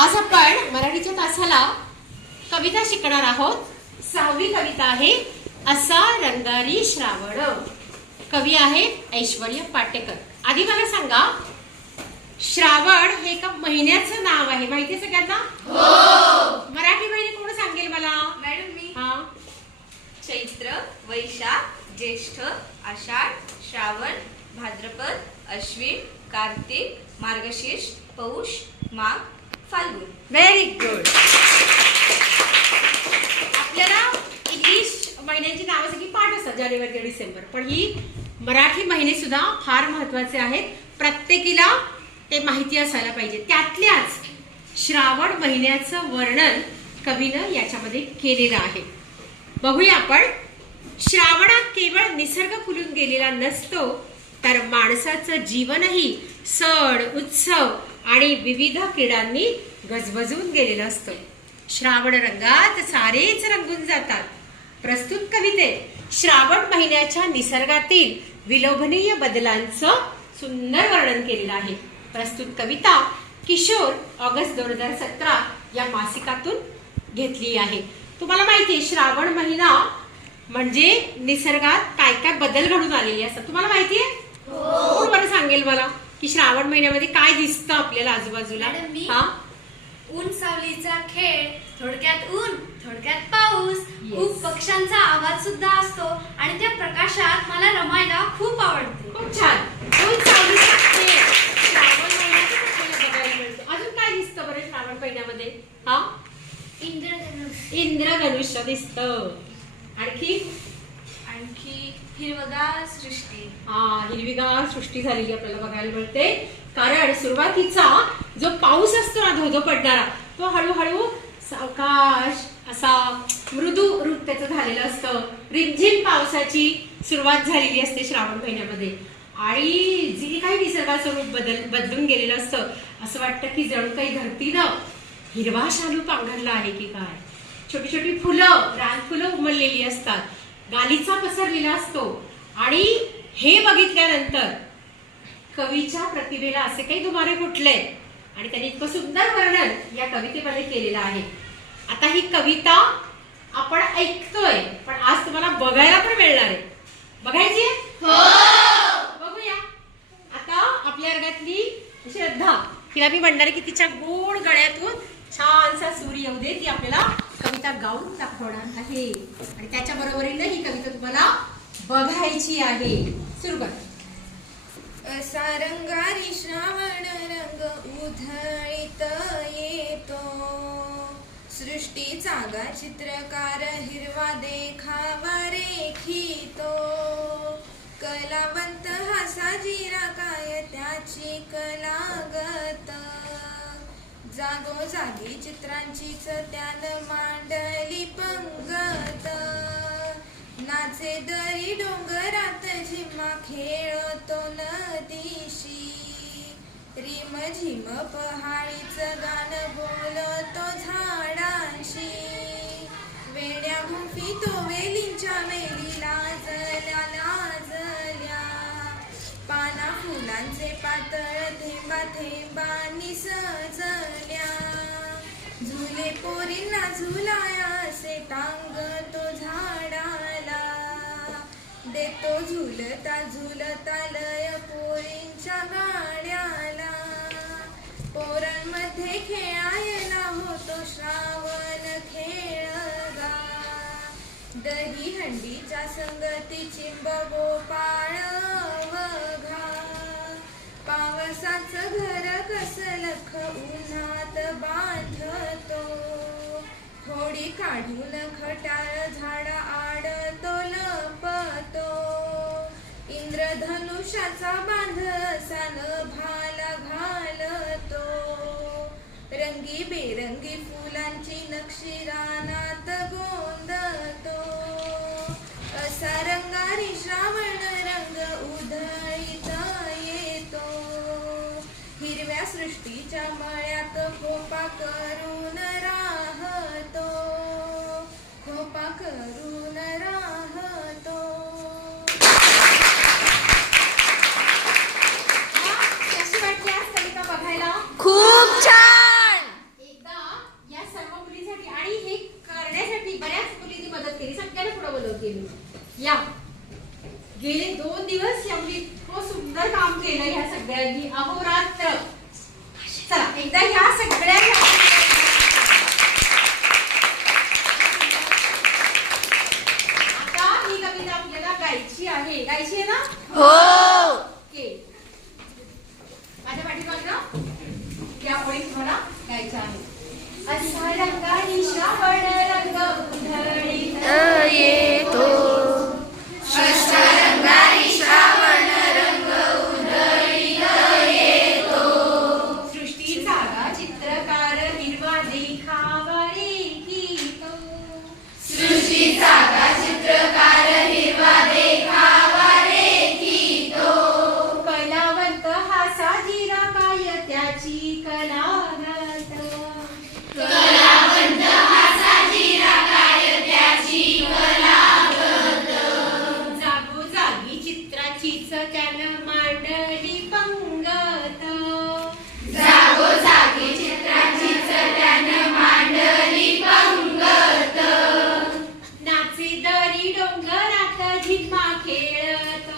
आज आपण मराठीच्या तासाला कविता शिकणार आहोत. सहावी कविता आहे असा रंगारी श्रावण. कवी आहे ऐश्वर्य पाटेकर. आधी मला सांगा श्रावण हे एका महिन्याचं नाव आहे. माहिती आहे सगळ्यांना? मराठी महिने कोण सांगेल मला? मॅडम मी. हा. चैत्र वैशाख ज्येष्ठ आषाढ श्रावण भाद्रपद अश्विन कार्तिक मार्गशीर्ष पौष माघ फाल्गुन. व्हेरी गुड आपल्याला इंग्लिश महिन्यांची नावं सगळी पाठ असतात जानेवारी ते डिसेंबर. पण ही मराठी महिने सुद्धा फार महत्त्वाचे आहेत. प्रत्येकीला ते माहिती असायला पाहिजे. त्यातल्याच श्रावण महिन्याचं वर्णन कवीनं याच्यामध्ये केलेलं आहे. बघूया आपण. श्रावणात केवळ निसर्ग फुलून गेलेला नसतो तर माणसाचं जीवनही सण उत्सव आणि विविध क्रीडांनी गजबजून गेलेलं असतं. श्रावण रंगात सारेच रंगून जातात. प्रस्तुत कवितेत श्रावण महिन्याच्या निसर्गातील विलोभनीय बदलांचं सुंदर वर्णन केलेलं आहे. प्रस्तुत कविता किशोर ऑगस्ट दोन हजार सतरा या मासिकातून घेतली आहे. तुम्हाला माहिती आहे श्रावण महिना म्हणजे निसर्गात काय काय बदल घडून आलेले असतात. तुम्हाला माहिती आहे? कोण बरं सांगेल मला. की श्रावण महिन्यामध्ये काय दिसतं आपल्याला आजूबाजूला? मॅडम, मी? हा? ऊन सावलीचा खेळ थोडक्यात ऊन थोडक्यात पाऊस Yes. खूप पक्ष्यांचा आवाज सुद्धा असतो आणि त्या प्रकाशात मला रमायला खूप आवडते. खूप छान. ऊन सावलीचा खेळ. श्रावण महिन्यातच आपल्याला बघायला मिळतो. अजून काय दिसतं बरं श्रावण महिन्यामध्ये? हा? इंद्रधनुष इंद्रधनुष्य दिसतं आणखी आणखी हिरवगार सृष्टी हा हिरवीगार सृष्टी झालेली आपल्याला बघायला मिळते. कारण सुरुवातीचा जो पाऊस असतो ना धोधो पडणारा तो हळूहळू सावकाश असा मृदू रूप त्याचं झालेलं असतं. रिमझिम पावसाची सुरुवात झालेली असते श्रावण महिन्यामध्ये. आणि जे काही निसर्गाचं रूप बदल बदलून गेलेलं असतं असं वाटतं की जणू काही धरतीनं हिरवा शालू पांघरला आहे की काय? छोटी छोटी फुलं रान फुलं उमललेली असतात. गालीचा पसरलेला असतो. आणि हे बघितल्यानंतर कवीच्या प्रतिभेला असे काही दुमारे फुटले आणि त्यांनी इतकं सुंदर वर्णन या कवितेमध्ये केलेलं आहे. आता ही कविता आपण ऐकतोय पण आज तुम्हाला बघायला पण मिळणार आहे. बघायची बघूया. आता आपल्या वर्गातली श्रद्धा तिला मी म्हणणार की तिच्या गोड गळ्यातून छानसा सूर येऊ दे ती आपल्याला कविता गाऊन दाखवणार आहे. आणि त्याच्या बरोबरीने ही बघायची आहे. सुरू कर. असा रंगारी श्रावण रंग उधळीत येतो. सृष्टीचा गा चित्रकार हिरवा देखावा रेखितो. कलावंत हा साजिरा काय त्याची कलागत जागोजागी चित्रांचीच त्यान मांडली पंगत. नाचे दरी डोंगरात झिम्मा खेळतो नदीशी. रिम झिम पहाडीच गाणं बोलतो झाडांशी. वेड्या गुंफी तो वेलींच्या वेली लाजल्या लाजल्या. पाना फुलांचे पातळ थेंबा थेंबानी सजल्या झुले पोरींना झुलाया असे टांगतो तो देतो झुलता झुलता लय पोरींच्या गाण्याला. पोरांमध्ये खेळायला होतो श्रावण खेळगा. दही हंडीच्या संगती चिंब गोपाळ वघा. पावसाचं घर कस लख उन्हात बांधतो. होडी काढून खटाळ झाड आडतो लप. इंद्रधनुषाचा बांध सान भाला घालतो. रंगी बेरंगी फुलांची नक्षी रानात गोंदतो. असा रंगारी श्रावण रंग उधळीत येतो. हिरव्या सृष्टीच्या मळ्यात खोपा कर राहतो खोपा करून राहतो कशी वाटली आज कविता बघायला खूप छान लगी अहोरात्र चला एकदा ह्या सगळ्या आता ही कविता आपल्याला गायची आहे. गायची आहे ना? हो. माझ्या पाठीमागं या ओळी तुम्हाला गायच्या आहे. असा रंगाने श्रावण रंग उधळीत. येतो. डोंगरात झिम्मा खेळत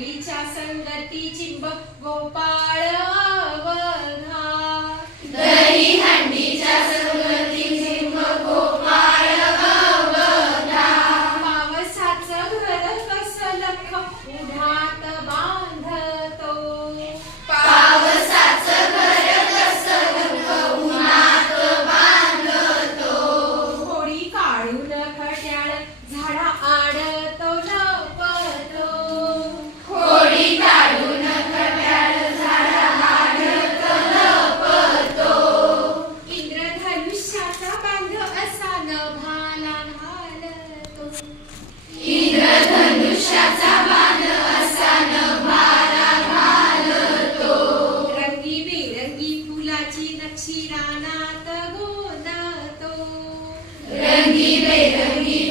हरीच्या संगती चिंबक गोपाळ अवघा. हंडीच्या असा